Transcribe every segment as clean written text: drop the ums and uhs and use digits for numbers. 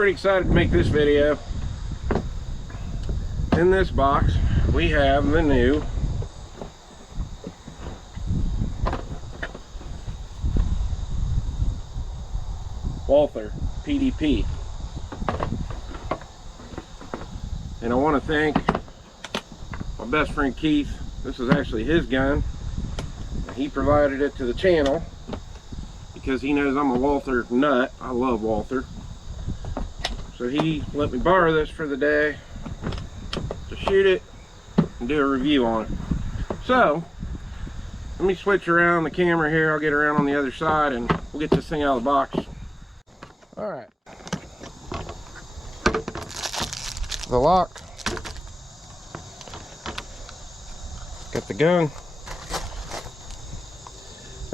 Pretty excited to make this video. In this box we have the new Walther PDP, and I want to thank my best friend Keith. This is actually his gun. He provided it to the channel because he knows I'm a Walther nut. I love Walther. So he let me borrow this for the day to shoot it and do a review on it. So let me switch around the camera here. I'll get around on the other side and we'll get this thing out of the box. All right. The lock. Got the gun.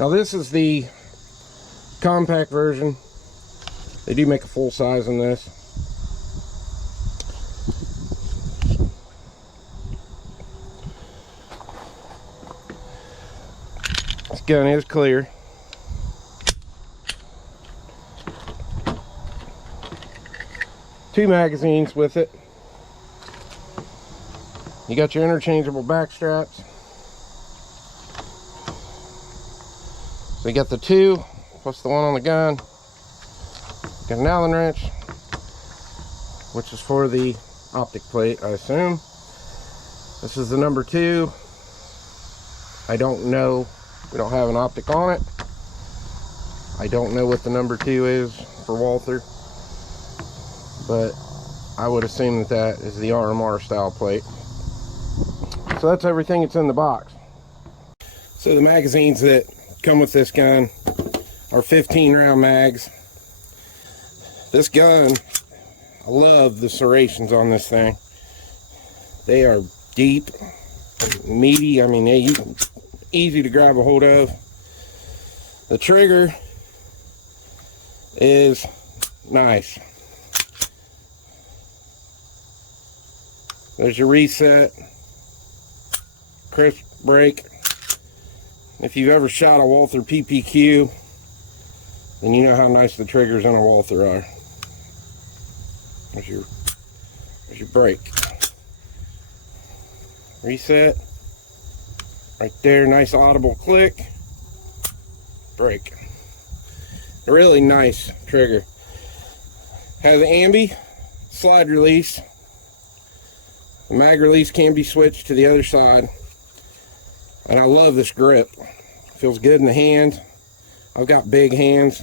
Now this is the compact version. They do make a full size in this. This gun is clear. Two magazines with it. You got your interchangeable back straps. So you got the two plus the one on the gun. Got an Allen wrench, which is for the optic plate, I assume. This is the number 2. I don't know. We don't have an optic on it. I don't know what the number 2 is for Walther, but I would assume that that is the RMR style plate. So that's everything that's in the box. So the magazines that come with this gun are 15 round mags. This gun, I love the serrations on this thing. They are deep, meaty. I mean, they're easy to grab a hold of. The trigger is nice. There's your reset, crisp break. If you've ever shot a Walther PPQ, then you know how nice the triggers on a Walther are. There's your brake. Reset. Right there, nice audible click. Brake. A really nice trigger. Has an ambi, slide release. The mag release can be switched to the other side. And I love this grip. Feels good in the hand. I've got big hands.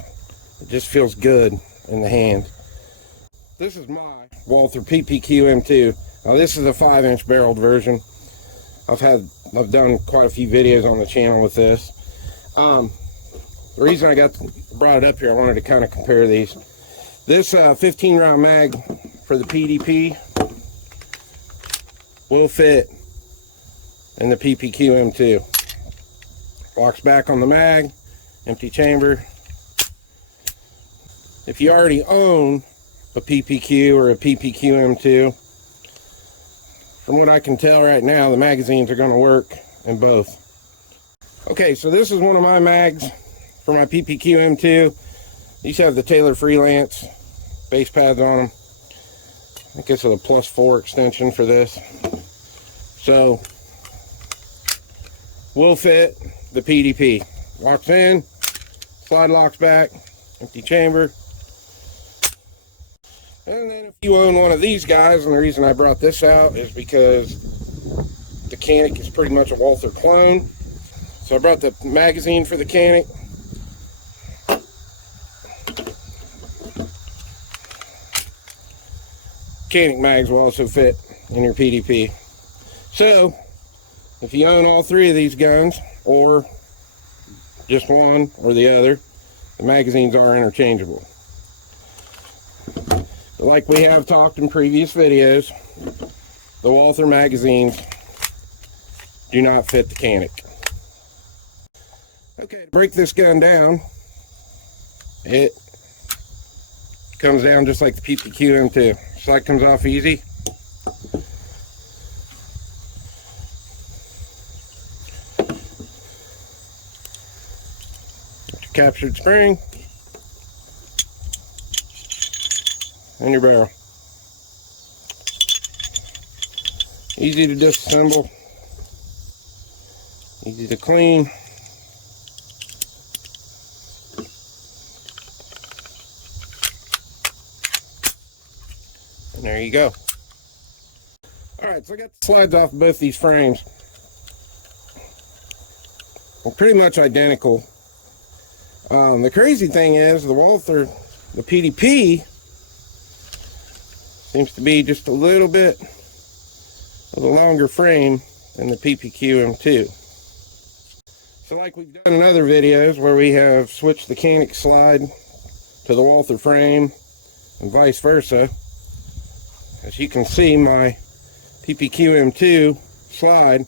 It just feels good in the hand. This is my Walther PPQ M2. Now this is a 5-inch barreled version. I've done quite a few videos on the channel with this. The reason I brought it up here, I wanted to kind of compare these. This 15 round mag for the PDP will fit in the PPQ M2. Locks back on the mag, empty chamber. If you already own a PPQ or a PPQ M2, from what I can tell right now, the magazines are going to work in both. Okay, so this is one of my mags for my PPQ M2. These have the Taylor Freelance base pads on them. I think this is a +4 extension for this. So, will fit the PDP. Locks in, slide locks back, empty chamber. And then if you own one of these guys, and the reason I brought this out is because the Canik is pretty much a Walther clone. So I brought the magazine for the Canik. Canik mags will also fit in your PDP. So, if you own all 3 of these guns, or just one or the other, the magazines are interchangeable. But like we have talked in previous videos, the Walther magazines do not fit the Canik. Okay, to break this gun down, it comes down just like the PPQ M2. Slide comes off easy. Captured spring. and your barrel. Easy to disassemble, easy to clean. And there you go. Alright, so I got the slides off both these frames. They're pretty much identical. The crazy thing is, the Walther, the PDP, seems to be just a little bit of a longer frame than the PPQ M2. So like we've done in other videos where we have switched the Canik slide to the Walther frame and vice versa, as you can see, my PPQ M2 slide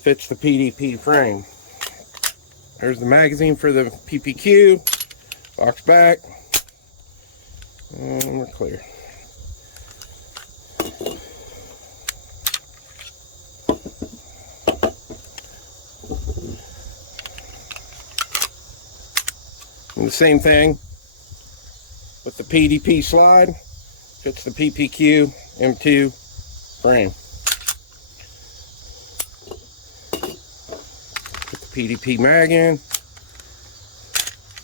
fits the PDP frame. There's the magazine for the PPQ, box back, and we're clear. And the same thing with the PDP slide, fits the PPQ M2 frame. Put the PDP mag in,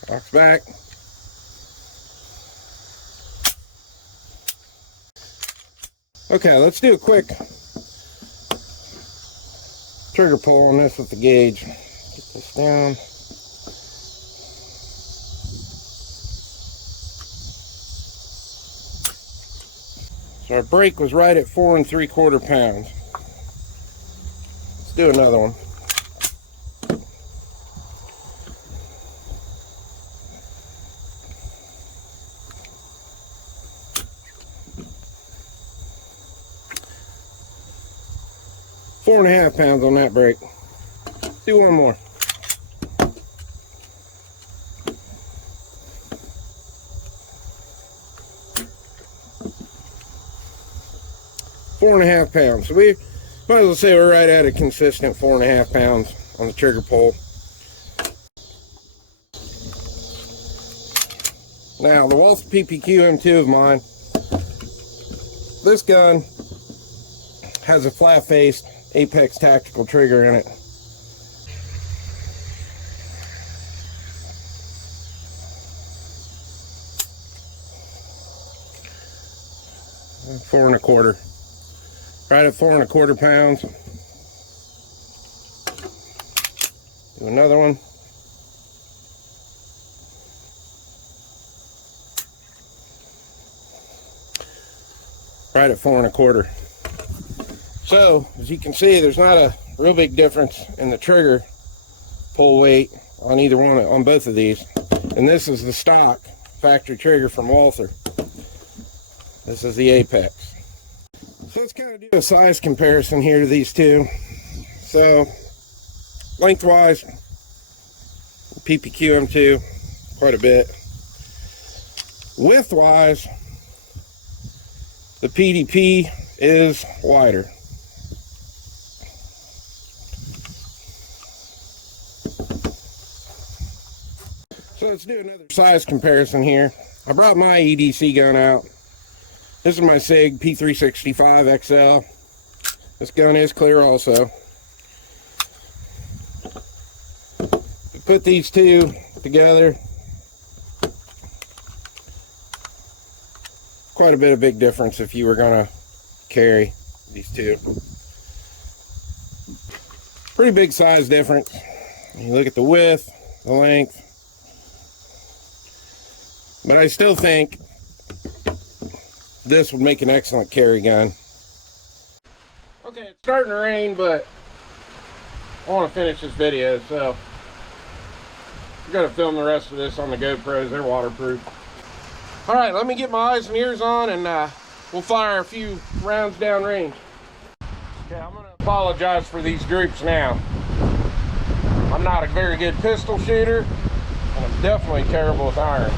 box back. Okay, let's do a quick trigger pull on this with the gauge. Get this down. So our brake was right at 4 3/4 pounds. Let's do another one. Four and a half pounds on that brake. Do one more. Four and a half pounds. So we might as well say we're right at a consistent 4.5 pounds on the trigger pull. Now the Walther PPQ M2 of mine, this gun has a flat-faced Apex tactical trigger in it. Four and a quarter. Right at 4 1/4 pounds. Do another one. Right at 4 1/4. So, as you can see, there's not a real big difference in the trigger pull weight on either one, on both of these. And this is the stock factory trigger from Walther. This is the Apex. So let's kind of do a size comparison here to these two. So, lengthwise, PPQ M2, quite a bit. Widthwise, the PDP is wider. So let's do another size comparison here. I brought my EDC gun out. This is my SIG P365 XL. This gun is clear also. We put these two together. Quite a bit of big difference if you were going to carry these two. Pretty big size difference. You look at the width, the length. But I still think this would make an excellent carry gun. Okay, it's starting to rain, but I want to finish this video, so I'm going to film the rest of this on the GoPros. They're waterproof. Alright, let me get my eyes and ears on, and we'll fire a few rounds downrange. Okay, I'm going to apologize for these droops now. I'm not a very good pistol shooter, and I'm definitely terrible with iron.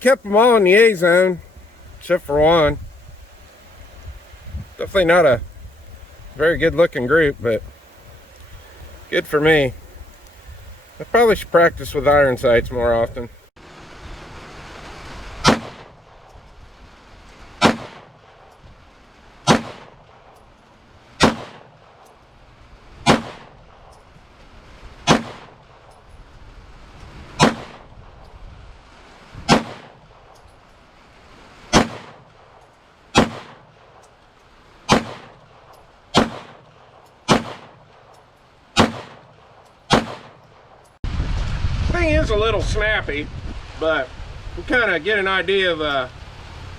kept them all in the A zone, except for one. Definitely not a very good looking group, but good for me. I probably should practice with iron sights more often. Thing is a little snappy, but we kind of get an idea of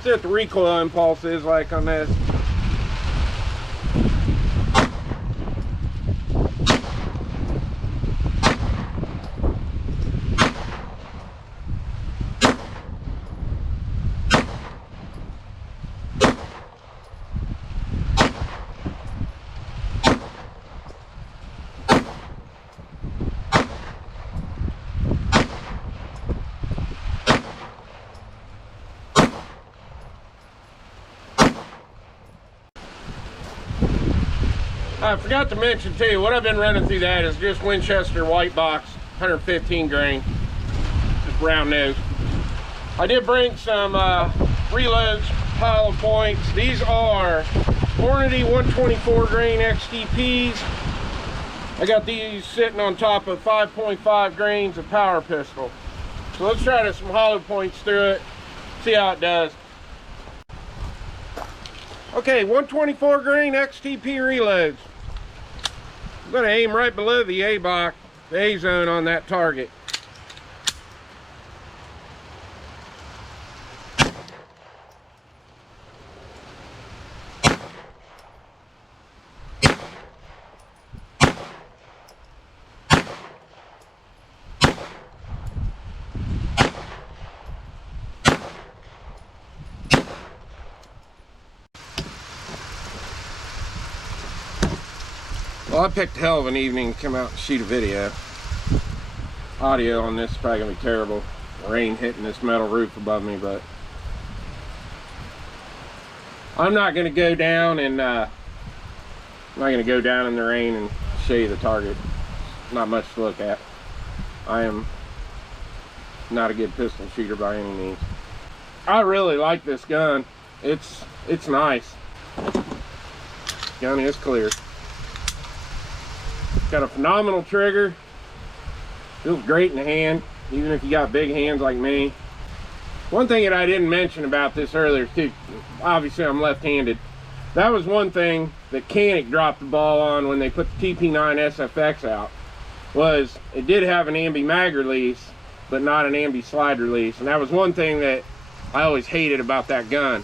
see what the recoil impulse is like on this. I forgot to mention too, what I've been running through that is just Winchester white box, 115 grain, just round nose. I did bring some reloads, hollow points. These are Hornady 124 grain XTPs. I got these sitting on top of 5.5 grains of power pistol. So let's try some hollow points through it, see how it does. Okay, 124 grain XTP reloads. I'm going to aim right below the A box, the A zone on that target. Well, I picked a hell of an evening to come out and shoot a video. Audio on this is probably going to be terrible. Rain hitting this metal roof above me, but I'm not going to go down and I'm not going to go down in the rain and show you the target. Not much to look at. I am not a good pistol shooter by any means. I really like this gun. It's nice. Gun is clear. Got a phenomenal trigger. Feels great in the hand, even if you got big hands like me. One thing that I didn't mention about this earlier too, obviously I'm left-handed. That was one thing that Canik dropped the ball on when they put the TP9 SFX out, was it did have an ambi mag release, but not an ambi slide release. And that was one thing that I always hated about that gun.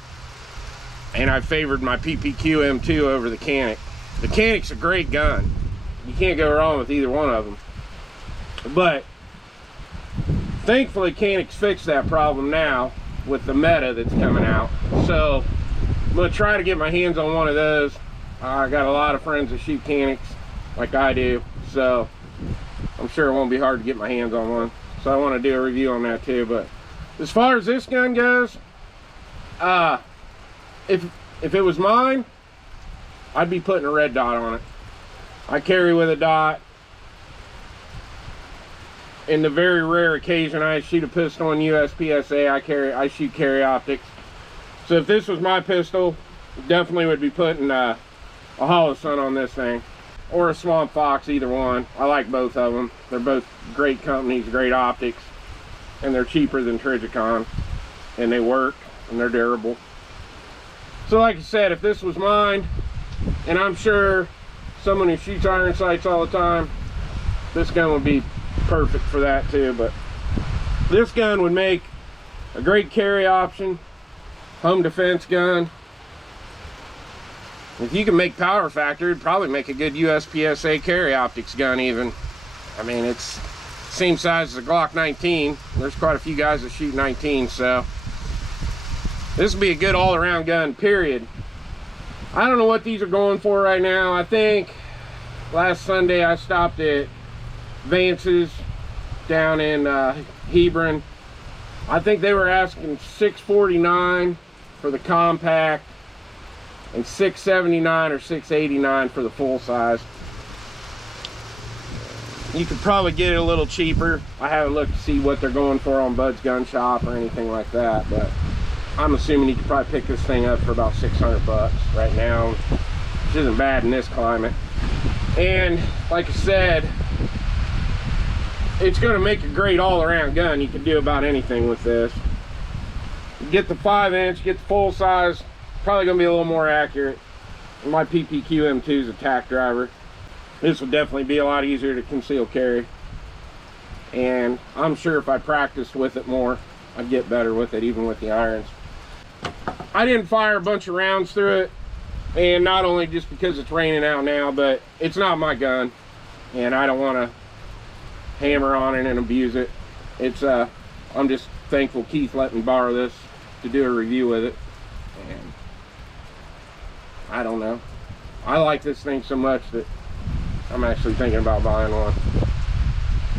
And I favored my PPQ M2 over the Canik. The Canik's a great gun. You can't go wrong with either one of them. But thankfully Canik's fixed that problem now with the meta that's coming out. So I'm going to try to get my hands on one of those. I got a lot of friends that shoot Caniks like I do, so I'm sure it won't be hard to get my hands on one. So I want to do a review on that too. But as far as this gun goes, if it was mine, I'd be putting a red dot on it. I carry with a dot. In the very rare occasion I shoot a pistol in USPSA, I shoot carry optics. So if this was my pistol, definitely would be putting a hollow sun on this thing, or a Swamp Fox, either one. I like both of them. They're both great companies, great optics, and they're cheaper than Trijicon, and they work, and they're durable. So like I said, if this was mine, and I'm sure someone who shoots iron sights all the time, this gun would be perfect for that too. But this gun would make a great carry option, home defense gun. If you can make power factor, it'd probably make a good USPSA carry optics gun even. I mean, it's same size as a Glock 19. There's quite a few guys that shoot 19, so this would be a good all-around gun, period. I don't know what these are going for right now. I think last Sunday I stopped at Vance's down in Hebron, I think they were asking $649 for the compact and $679 or $689 for the full size. You could probably get it a little cheaper. I haven't looked to see what they're going for on Bud's Gun Shop or anything like that, but I'm assuming you could probably pick this thing up for about 600 bucks right now, which isn't bad in this climate. And like I said, it's going to make a great all-around gun. You can do about anything with this. Get the 5-inch, get the full size, probably going to be a little more accurate. My PPQ M2 is a tack driver. This will definitely be a lot easier to conceal carry. And I'm sure if I practiced with it more, I'd get better with it, even with the irons. I didn't fire a bunch of rounds through it, and not only just because it's raining out now, but it's not my gun, and I don't want to hammer on it and abuse it. It's I'm just thankful Keith let me borrow this to do a review with it, and I don't know, I like this thing so much that I'm actually thinking about buying one,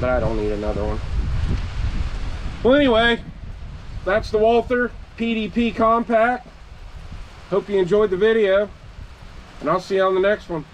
but I don't need another one. Well, anyway, that's the Walther PDP Compact. Hope you enjoyed the video, and I'll see you on the next one.